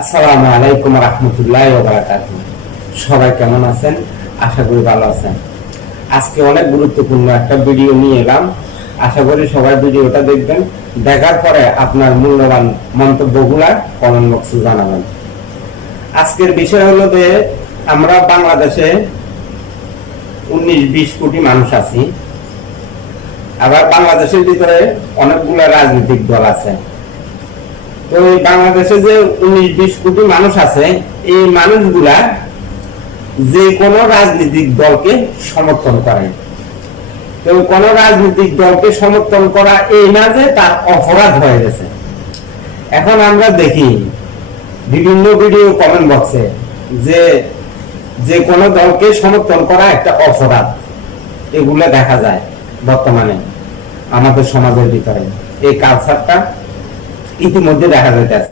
আসসালামু আলাইকুম রহমতুল্লাহ সবাই কেমন আছেন? আশা করি ভালো আছেন। আজকে অনেক গুরুত্বপূর্ণ একটা ভিডিও নিয়ে এলাম। আশা করি সবাই ভিডিওটা দেখবেন। দেখার পরে আপনার মূল্যবান মন্তব্যগুলা কমেন্ট বক্সে জানাবেন। আজকের বিষয় হলো যে, আমরা বাংলাদেশে উনিশ বিশ কোটি মানুষ আছি। আবার বাংলাদেশের ভিতরে অনেকগুলো রাজনৈতিক দল আছে। এই বাংলাদেশে যে উনিশ বিশ কোটি মানুষ আছে, এই মানুষগুলা যে কোনো রাজনৈতিক দলকে সমর্থন কোন রাজনৈতিক দলকে সমর্থন করা এই না যে তার অপরাধ হয়ে গেছে। এখন আমরা দেখি, বিভিন্ন ভিডিও কমেন্ট বক্সে যে যে কোনো দলকে সমর্থন করা একটা অপরাধ। এগুলো দেখা যায় বর্তমানে আমাদের সমাজের ভিতরে। এই কালচারটা ইতিমধ্যে দেখা যাইতেছে।